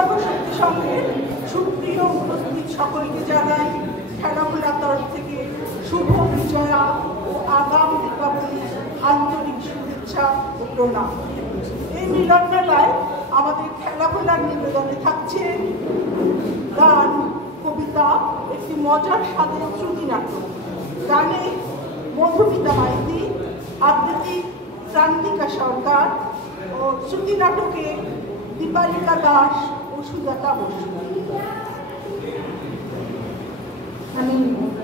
সর্বশক্তি সংঘের সুপ্রিয় উপস্থিত সকলকে জানাই খেলাধুলার তরফ থেকে শুভ বিজয়া ও আগাম দীপাবলির আন্তরিক শুভেচ্ছা ও প্রণাম। এই মিলন মেলায় আমাদের খেলাধুলার নিবেদনে থাকছে গান, কবিতা, একটি মজার স্বাদের শ্রুতি নাটক। গানে মধুমিতা মাইতি, আবৃত্তি প্রান্তিকা সরকার ও শ্রুতি নাটকে দীপালিকা দাস ও সুজাতা বসু। আমি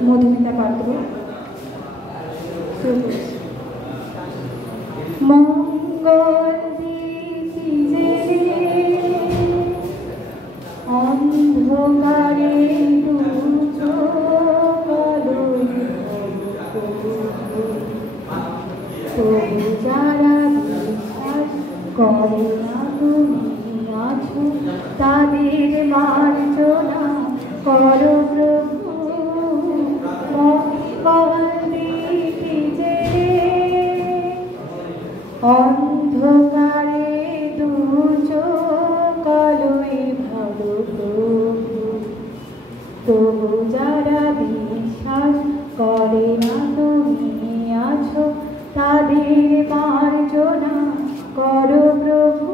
মধুমিতা পাত্র। মঙ্গল দিতে অন্ধকারে যারা বিশ্বাস করে না তুমি আছো তাদের মার্জনা করো প্রভু। মঙ্গল দিতে অন্ধকারে দুচোখ আলোয় ভালো প্রভু। তবু যারা বিশ্বাস করে না তুমি আছো তাদের মার্জনা করো প্রভু।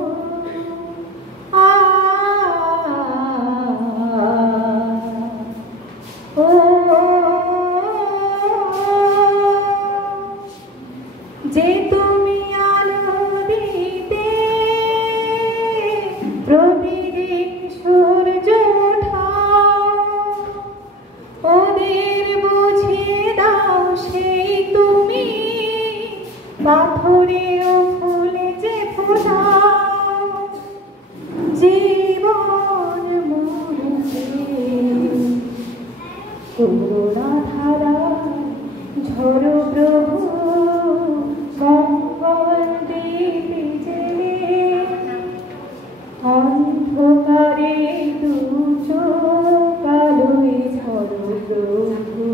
যে তুমি আলো দিতে প্রতিদিন সূর্য ওঠাও, ওদের বুঝিয়ে দাও সেই তুমি পাথরে ও ফুলে যে ফোটাও। জীবন মুহূর্তে করুণা ধারা ঝরো প্রভু। মঙ্গল দিতে জেলে অন্ধকারে দুচোখ আলোয় ঝরো প্রভু।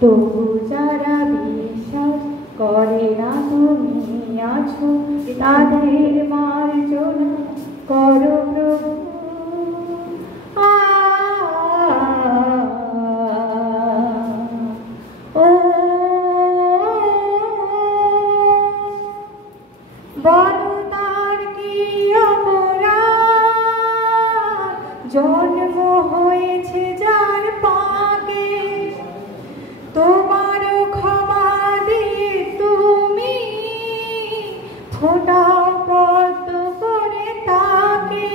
তবু যারা বিশ্বাস করে না তুমি আছো তাদের মার্জনা করো প্রভু। বলো তার কি অপরাধ, জন্ম হয়েছে যার পাকে, তোমারও ক্ষমা দিয়ে তুমি ফোটাও পদ্ম করে তাকে।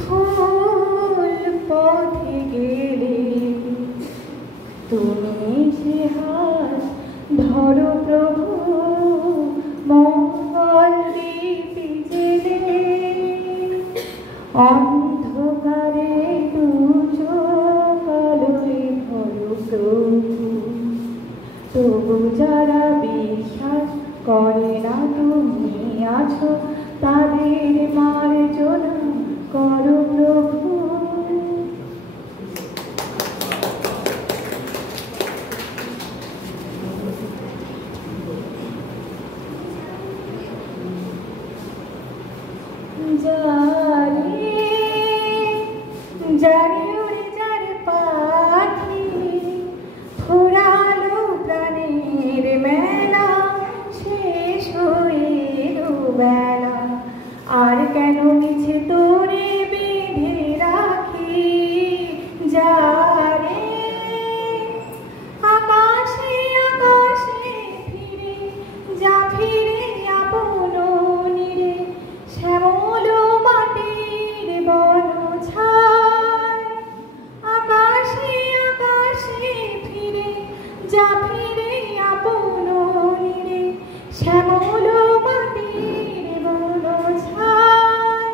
ভুল পথে গেলে তুমি সে হাত ধরো প্রভু। মঙ্গল দিতে জেলে অন্ধকারে দুচোখ আলোয় ভরো প্রভু। তবু যারা বিশ্বাস করে না তুমি আছো তাদের মার্জনা করো প্রভু। জানি উড়ে যার পাখি ফুরালো প্রাণের মেলা, শেষ হয়ে এলো বেলা। আর কেন মিছে তোরে বেঁধে রাখি যারে আকাশে আকাশে ফিরে যা ফিরে আপন নিরে। শ্যামল মাটির বন ছায় আকাশে আকাশে ফিরে যা ফিরে আপন নিরে। শ্যামল মাটির বন ছায়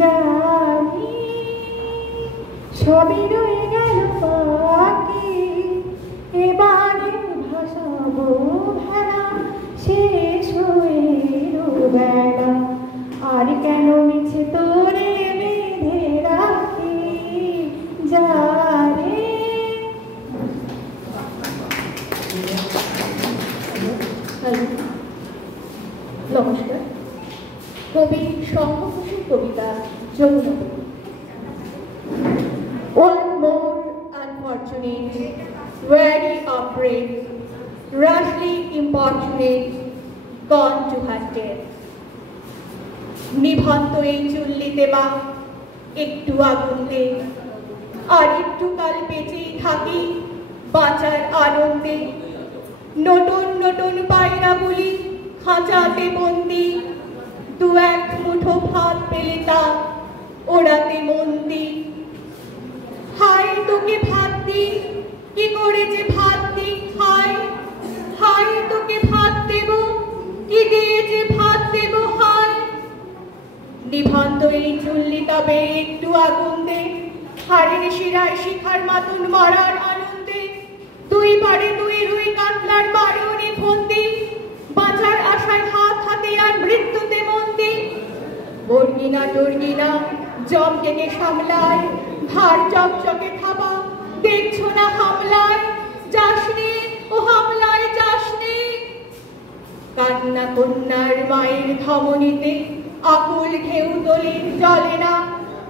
জানি সবই রয়ে গেল বাকি, এবারে ভাসাবো ভেলা, শেষ হয়ে এলো বেলা, আর কেন মিছে তোরে বেঁধে রাখি জানে। নমস্কার। কবি শঙ্খঘোষের কবিতা Jamuna. One more unfortunate, very afraid, rashly importunate, gone to her death. নিভন্ত এই চুল্লিতে বা একটু আগুন দে, আর একটু কাল বেঁচেই থাকি বাঁচার আনন্দে। নতুন নতুন পায়রা বলি খাঁচাতে বন্দি, দু এক মুঠো ভাত পেলে তা ওড়াতে মন্দি। হাই তোকে ভাত দি, কি করে যে ভাত দি হাই, হাই তোকে ভাত দেব, কি দিয়ে যে ভাত দেব হাই। নিভন্ত এই চুল্লি তবে একটু আগুন দে, হাড়ের শিরায় শিখার মাতুন মরার আনন্দে। দুই পারে দুই রুই কাতলার বারণে ফন্দি, বাঁচার আশায় হাত হাতে আর মৃত্যুতে মন্দি। বর্গিনা টর্গিনা জম কেটে সামলায়, ধার চকচকে থাবা দেখছো না হামলায়, যাসনে ও হামলায় যাসনে। কান্না কন্যার মায়ের ধমনীতে আকুল ঢেউ দোলে জলে না,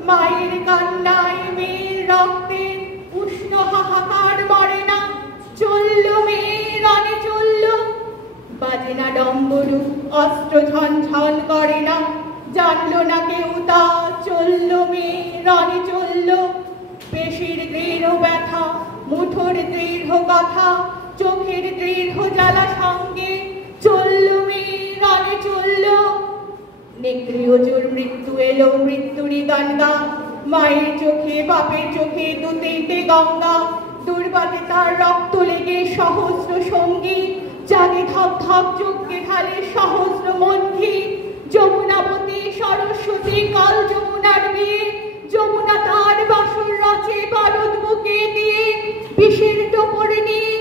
মায়ের কান্নায় মেয়ের রক্তে উষ্ণ হাহাকার মরে না। চলল মেয়ে রানে চলল, বাজে না ডম্বরু অস্ত্র ঝনঝন করে না, জানলো না কেউ তা চলল মেয়ে রানে চলল। পেশির দৃঢ় ব্যথা, মুঠোর দৃঢ় কথা, চোখের দৃঢ় জ্বালা সঙ্গে চলল মেয়ে রানে চলল। নেকড়েও জোর মৃত্যু এলো মৃত্যুরই গান গা, মায়ের চোখে বাপের চোখে দুতেইতে গঙ্গা। দুর্বাতে তার রক্ত লেগে সহস্র সঙ্গী, জাগে ধপ ধপ চোখকে ঢালে সহস্র মন্থী। যমুনাবতী সরস্বতী কাল যমুনার বিয়ে, যমুনা তার বাসর রচে বারুদ বুকে দিয়ে বিষের টোপর নিয়ে।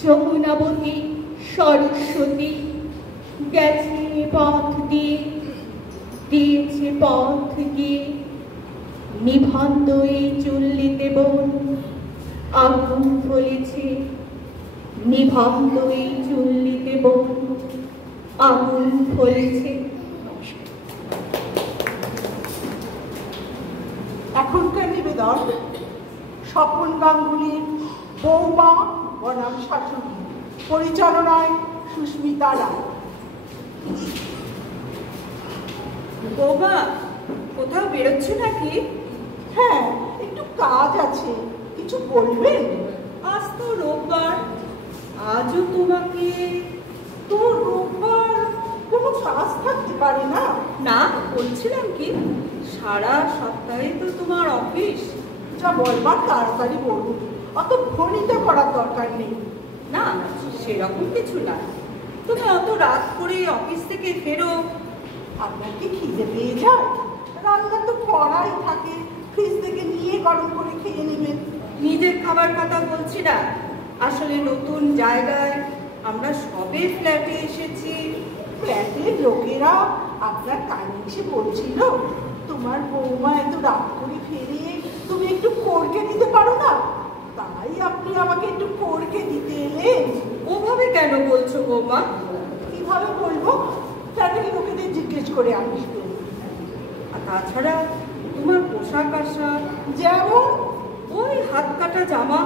যমুনাবতী সরস্বতী গেছে পথ দিয়ে, দিয়েছে পথ গিয়ে। নিভন্ত এই চুল্লিতে বোন আগুন ফলেছে, নিভন্ত এই চুল্লিতে বোন আগুন ফলেছে। এখনকার নিবেদন স্বপন গাঙ্গুলির বৌমা বনাম শাশুড়ি, পরিচালনায় সুস্মিতা রায়। বৌমা, কোথাও বেরোচ্ছ নাকি? হ্যাঁ, একটু কাজ আছে, কিছু বলবেন? আজ তো রোববার, আজও তোমাকে। তো রোববার কোনো কাজ থাকতে পারে না? না, বলছিলাম কি, সারা সপ্তাহে তো তোমার অফিস। যা বলবার তাড়াতাড়ি বলুন, অত ভনিতা করার দরকার নেই। না, সেরকম কিছু না। তুমি অত রাত করে অফিস থেকে ফেরো। আপনার কি খিদে পেয়ে যায়? রান্না তো করাই থাকে, ফ্রিজ থেকে নিয়ে গরম করে খেয়ে নেবেন। নিজের খাবার কথা বলছি না, আসলে নতুন জায়গায় আমরা সবে ফ্ল্যাটে এসেছি। ফ্ল্যাটের লোকেরা আপনার কানে এসে বলছিল, তোমার বৌমা এত রাত করে ফেরে, তুমি একটু করকে দিতে পারো না? তাই আপনি আমাকে একটু করকে দিতে এলেন। ওভাবে কেন বলছো বৌমা? কিভাবে বলবো? ফ্ল্যাটের লোকেদের জিজ্ঞেস করে আসবে। আর তাছাড়া তোমার পোশাক আশাক, যেমন ওই হাত কাটা জামা।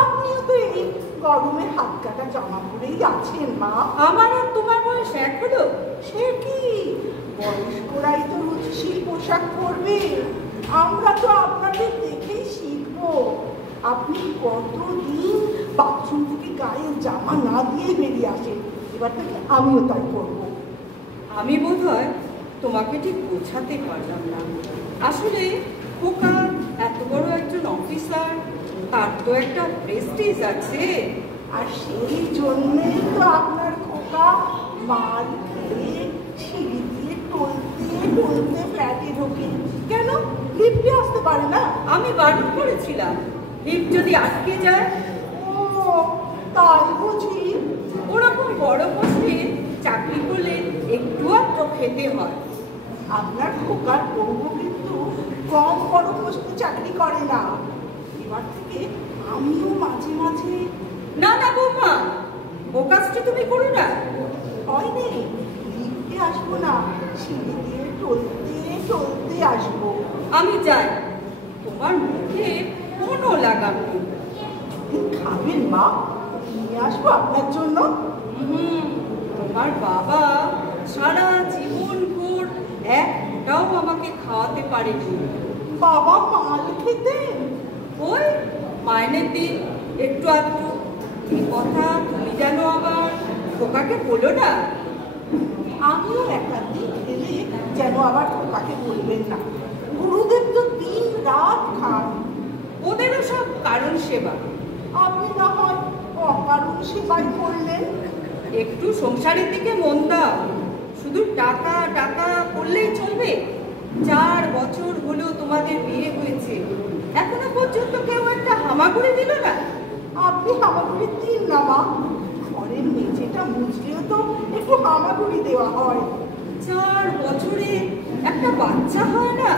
আপনিও তো এই গরমে হাত কাটা জামা পরেই আছেন মা। আমার আর তোমার বয়স এক হলো? সে কি, বয়স্করাই তো রুচিশীল পোশাক পরবে। আমরা তো আপনাদের দেখেই শিখবো। আপনি কতদিন বাথরুম থেকে গায়ে জামা না দিয়ে বেরিয়ে আসেন, এবার থেকে আমিও তাই করবো। আমি বোধহয় তোমাকে ঠিক বোঝাতে পারলাম না। আসলে খোকা এত বড় একজন অফিসার, তার তো একটা প্রেস্টিজ আছে। আর সেই জন্যেই তো আপনার খোকা মাল খেয়ে সিঁড়ি দিয়ে টলতে টলতে ফ্ল্যাটে ঢোকে। লিফটে আসতে পারে না? আমি বারণ করেছিলাম, লিফট যদি আটকে যায়। ও তাই বুঝি। ওরকম বড় পোস্টে চাকরি করলে একটু আধটু খেতে হয়। আপনার খোকার বউ কিন্তু কম বড় পোস্টে চাকরি করে না। এবার থেকে আমিও মাঝে মাঝে। না না বৌমা, ও কাজটা তুমি করো না। হয়নি, লিফটে আসবো না, সিঁড়ি দিয়ে টলতে টলতে আসবো। আমি যাই, তোমার মুখে কোনো লাগাম নেই। খাবেন মা? নিয়ে আসবো আপনার জন্য। তোমার বাবা সারা জীবন ভোর একটাও আমাকে খাওয়াতে পারেনি। বাবা মাল খেতেন? ওই মাইনের দিন একটু আধটু। এই কথা তুমি যেন আবার খোকাকে বলো না। আমিও একাধিক খেলে যেন আবার খোকাকে বলবেন না। গুরুদেব তো দিন রাত খান। ওদেরও সব কারণ সেবা। আপনি না হয় অকারণ সেবাই করলেন। একটু সংসারের দিকে মন দাও। শুধু টাকা টাকা করলেই চলবে? 4 বছর হলো তোমাদের বিয়ে হয়েছে, এখনো পর্যন্ত কেউ একটা হামাগুড়ি দিল না। আপনি হামাগুড়ি দিন না মা, ঘরের মেঝেটা মুছলেও তো একটু হামাগুড়ি দেওয়া হয়। 4 বছরে একটা বাচ্চা হয় না?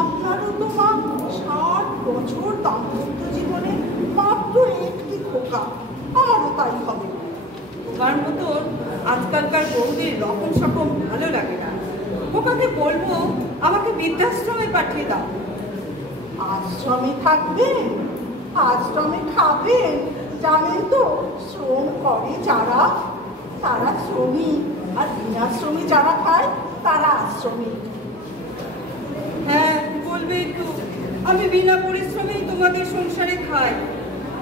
আপনারও তো মা 60 বছর দাম্পত্য জীবনে মাত্র একটি খোকা, আমারও তাই হবে। তোমার মতন আজকালকার বউদের রকম সকম ভালো লাগে না। ওখানে বলবো আমাকে বৃদ্ধাশ্রমে পাঠিয়ে দাও। আশ্রমে থাকবেন, আশ্রমে খাবেন, জানেন তো শ্রম করে যারা তারা শ্রমিক, আর বিনাশ্রমে যারা খায় তারা আশ্রমিক। হ্যাঁ বলবে একটু, আমি বিনা পরিশ্রমেই তোমাদের সংসারে খাই।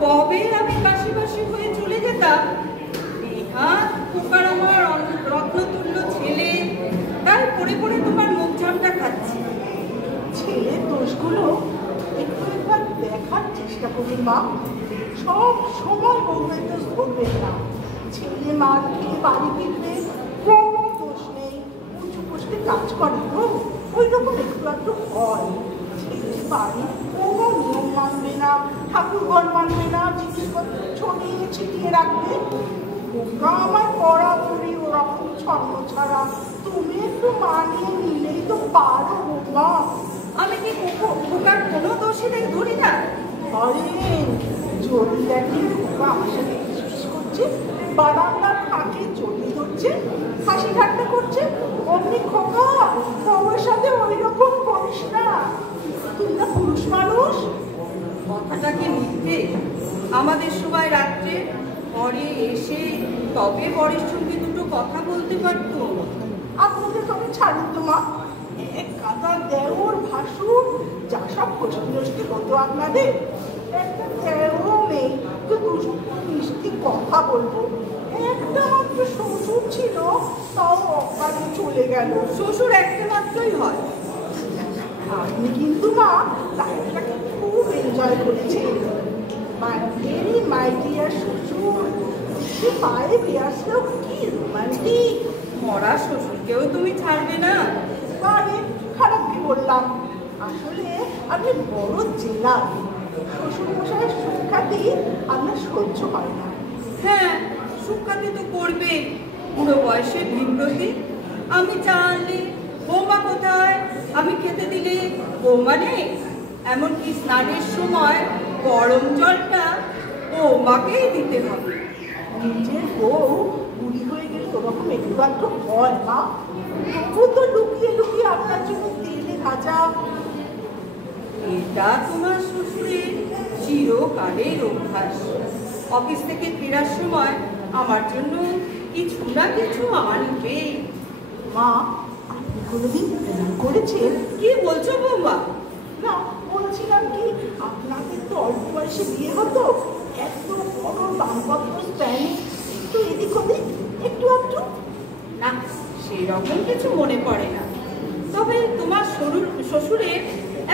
কবে আমি কাশিবাসী হয়ে চলে যেতাম। নেহাত খোকার আমার রত্নতুল্য ছেলে, তাই পড়ে পড়ে তোমার মুখ ঝামটা খাচ্ছি। ছেলের দোষগুলো একটু একবার দেখার চেষ্টা করুন মা। সব সময় বউয়ের দোষ ধরবেন না। ছেলে মার খেয়ে বাড়ি ফিরবে, কোনো দোষ নেই। উঁচু পোস্টে কাজ করে তো ওই রকম একটু একটু হয়। ছেলে বাড়ি কোনো নিয়ম মানবে না, ঠাকুরঘর মানবে না, জিনিসপত্র ছড়িয়ে ছিটিয়ে রাখবে। ওকা আমার বরাবরই ওরকম ছন্ন ছাড়া। তুমি একটু মানিয়ে নিলেই তো পারো মা। আমি কি খোকার কোনো দোষী ধরি না? আরে যদি দেখি খোকা আমার সাথে ফিসফিস করছে, বারান্দার ফাঁকে জড়িয়ে ধরছে, হাসি ঠাট্টা করছে, অমনি খোকা বউয়ের সাথে ওই রকম করিস না, তুই না পুরুষ মানুষ। কথাটা কি মিথ্যে? আমাদের সময় রাত্রে ঘরে এসে তবে বরের সঙ্গে দুটো কথা বলতে পারতো। আপনাদের তবে ছাড়ুন তো মা, এক কাদা দেওর ভাসুর যা সব কষ্টি নষ্টি হতো আপনাদের, একটা দেওরও নেই তো মিষ্টি কথা বলবো। একটা মাত্র শ্বশুর ছিল, তাও অকালে চলে গেল। শ্বশুর একটা মাত্রই হয়। আপনি কিন্তু মা লাইফটাকে খুব এনজয় করেছেন। ভেরি মাই ডিয়ার শ্বশুর, 65 years কি রোমান্টিক। মরা শ্বশুরকেও তুমি ছাড়বে না? আরে খারাপ কি বললাম? আসলে আপনি বড় জেলা, শ্বশুর মশাইয়ের সুখ্যাতি আপনার সহ্য হয় না। হ্যাঁ, সুখ্যাতি তো করবে। বুড়ো বয়সে ভীমরতি। আমি চাইলে বৌমা কোথায়, আমি খেতে দিলে বৌমা নেই। এমনকি স্নানের সময় গরম জলটা বৌমাকেই দিতে হবে। নিজের বউ বুড়ি হয়ে গেলে ওরকম একটু আধটু হয় মা। তবু তো লুকিয়ে লুকিয়ে আপনার জন্য তেলে ভাজা। এটা তোমার শ্বশুরের চিরকালের অভ্যাস। অফিস থেকে ফেরার সময় আমার জন্য কিছু না কিছু আনবে। মা আপনি কোনোদিন করেছেন? কি বলছো বৌমা? না, বলছিলাম কি আপনাদের তো অল্প বয়সে বিয়ে হতো, এত বড় দামপত্র স্ট্যান্ড একটু এদিক ওদিক একটু একটু। না, সেরকম কিছু মনে পড়ে না। তবে তোমার শ্বশুরের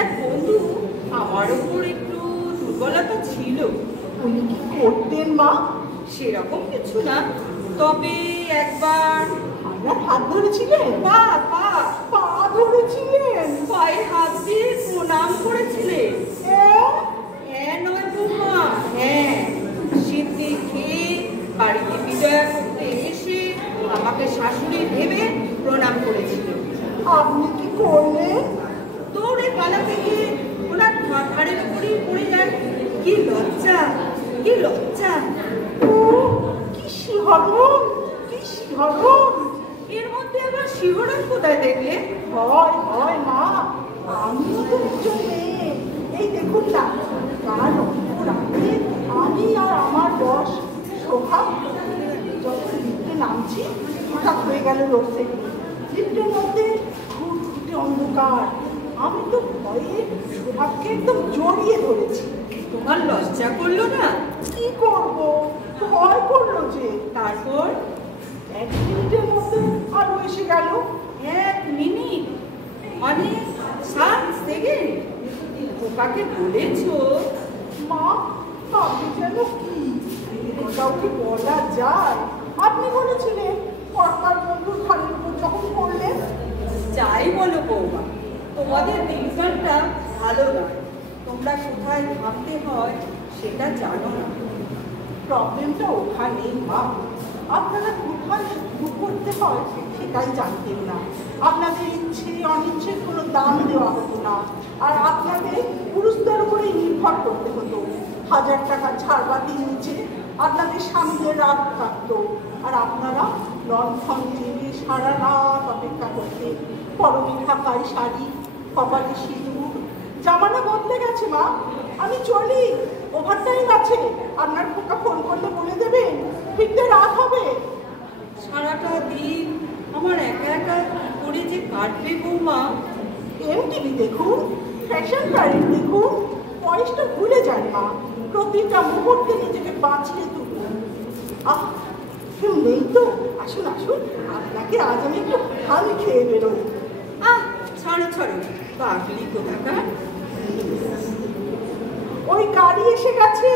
এক বন্ধু আমার উপর একটু দুর্বলতা ছিল। উনি কি করতেন মা? সেরকম কিছু না, তবে একবার আপনার হাত ধরেছিলেন? পা পা পা ধরেছিলেন? পায়ে হাত দিয়ে আপনি কি করলেন? দৌড়ে পালাতে গিয়ে ওনার ঘাড়ের উপরেই পড়ে যায়। কি লজ্জা, কি লজ্জা! ও কি শিহরণ, কি শিহরণ! এর মধ্যে আবার শিহরণ কোথায় দেখলে? হয় হয় মা, আমিও তো একজন মেয়ে। এই দেখুন না, কাল অপর রাতে আমি আর আমার বস সোহাগ যখন লিফটে নামছি, হঠাৎ হয়ে গেল রোডে। লিফটের মধ্যে ঘুটঘুটে অন্ধকার। আমি তো ভয়ে সোহাগকে একদম জড়িয়ে ধরেছি। তোমার লজ্জা করলো না? কি করবো, ভয় করলো যে। তারপর 1 মিনিটের মধ্যে আলো এসে গেল। 1 মিনিট মানে 7 সেকেন্ড? ওকাকে বলেছো? মা, আপনি যেন কি কাউকে বলা যায়? আপনি বলেছিলেন কর্তার বন্ধুর ঘরের উপর যখন করলেন। যাই বলো বৌমা, তোমাদের দিনকালটা ভালো নয়। তোমরা কোথায় থামতে হয় সেটা জানো না। প্রবলেমটা ওখানেই মা, আপনারা কোথায় শুরু করতে হয় সেটাই জানতেন না। আপনাদের ইচ্ছে অনিচ্ছের কোনো দাম দেওয়া হতো না, আর আপনাদের পুরুষদের উপরেই নির্ভর করতে হতো। 1000 টাকা ছাড়বাতির নিচে আপনাদের স্বামীদের রাত কাটতো, আর আপনারা লণ্ঠন জেলে সারা রাত অপেক্ষা করতেন। পরনে ঢাকায় শাড়ি, কপালে সিঁদুর। জামানা বদলে গেছে মা, আমি চলি, ওভারটাইম আছে। আপনার খোকা ফোন করলে বলে দেবেন, ফিরতে রাত হবে। সারাটা দিন আমার একা একা করে যে কাটবে বৌমা। এমটিভি দেখুন, ফ্যাশন প্যারেড দেখুন, বয়সটা ভুলে যান মা। প্রতিটা মুহূর্তে নিজেকে বাঁচিয়ে তুলুন। আহ, কেউ নেই তো? আসুন আসুন, আপনাকে আজ আমি একটু ধান খেয়ে বেরোই। ছাড়ো ছাড়ো, পাগলি কোথাকার। ওই গাড়ি এসে গেছে।